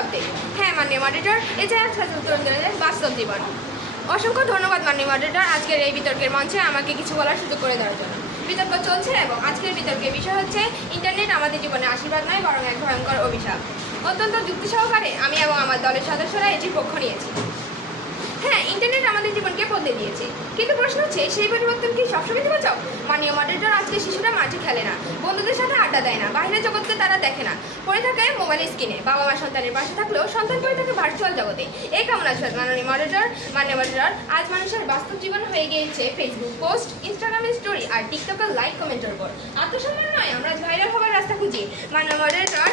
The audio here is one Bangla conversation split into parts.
আপডেট হ্যাঁ মাননীয় মডারেটর এছাড়া ছাত্র তরুণদের বাস্তব জীবন। অসংখ্য ধন্যবাদ মাননীয় মডারেটর আজকের এই বিতর্কের মঞ্চে আমাকে কিছু বলার সুযোগ করে দেওয়ার জন্য। বিতর্ক চলছে এবং আজকের বিতর্কের বিষয় হচ্ছে ইন্টারনেট আমাদের জীবনে আশীর্বাদ নয়, বরং এক ভয়ঙ্কর অভিশাপ। অত্যন্ত যুক্তি সহকারে আমি এবং আমার দলের সদস্যরা এটির পক্ষ নিয়েছি। হ্যাঁ ইন্টারনেট আমাদের জীবনকে বদলে দিয়েছে। কিন্তু প্রশ্ন হচ্ছে, সেই পরিবর্তন কি সবসময় ইতিবাচক মাননীয় মডারেটর আজকে শিশুরা মাঠে খেলে না। বন্ধুদের সাথে আড্ডা দেয় না। বাইরের জগৎকে তারা দেখে না। পড়ে থাকে মোবাইল স্ক্রিনে বাবা মা সন্তানের পাশে থাকলেও সন্তান পড়ে থাকে ভার্চুয়াল জগতে। এই কেমন আসবে মাননীয় মডারেটর মাননীয় মডারেটর আজ মানুষের বাস্তব জীবন হয়ে গিয়েছে ফেসবুক পোস্ট ইনস্টাগ্রামের স্টোরি আর টিকটকের লাইক কমেন্টের উপর। আত্মসম্মান নয়, আমরা ভাইরাল হবার রাস্তা খুঁজি। মাননীয় মডারেটর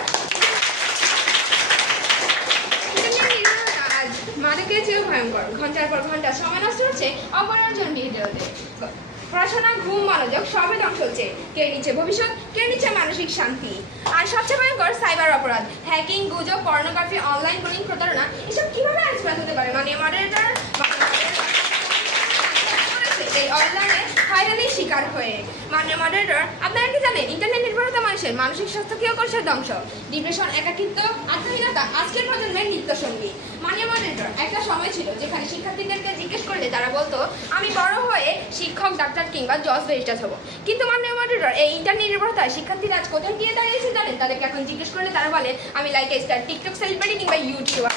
আজ মাদকের চেয়েও ভয়ঙ্কর। ঘণ্টার পর ঘণ্টা সময় নষ্ট হচ্ছে অপরাজন ভিডিওতে পড়াশোনা, ঘুম, মনোযোগ সবই ধ্বংস হচ্ছে। কে নিচ্ছে ভবিষ্যৎ, কে নিচ্ছে মানসিক শান্তি। আর সবচেয়ে ভয়ঙ্কর সাইবার অপরাধ হ্যাকিং গুজব পর্নোগ্রাফি অনলাইন বুলিং প্রতারণা, এসব কীভাবে আজকাল হতে পারে? মানে মডারেটর এই অনলাইনে হয়রানির শিকার হয়ে। মাননীয় মডারেটর আপনারা কি জানেন ইন্টারনেট নির্ভরতা মানুষের, মানসিক স্বাস্থ্য স্বাস্থ্যকেও করছে ধ্বংস? ডিপ্রেশন একাকিত্ব, আত্মহীনতা, আজকের প্রজন্মের নিত্য সঙ্গী মাননীয় মডারেটর একটা সময় ছিল যেখানে শিক্ষার্থীদেরকে জিজ্ঞেস করলে তারা বলতো, আমি বড় শিক্ষক, ডাক্তার কিংবা জজ ব্যারিস্টার হব। কিন্তু মাননীয় মডারেটর এই ইন্টারনেট নির্ভরতায় শিক্ষার্থীরা আজ কোথায় গিয়ে দাঁড়িয়েছে জানেন? তাদেরকে এখন জিজ্ঞেস করলে তারা বলে, আমি লাইক স্টার টিকটক সেলিব্রিটি কিংবা ইউটিউবার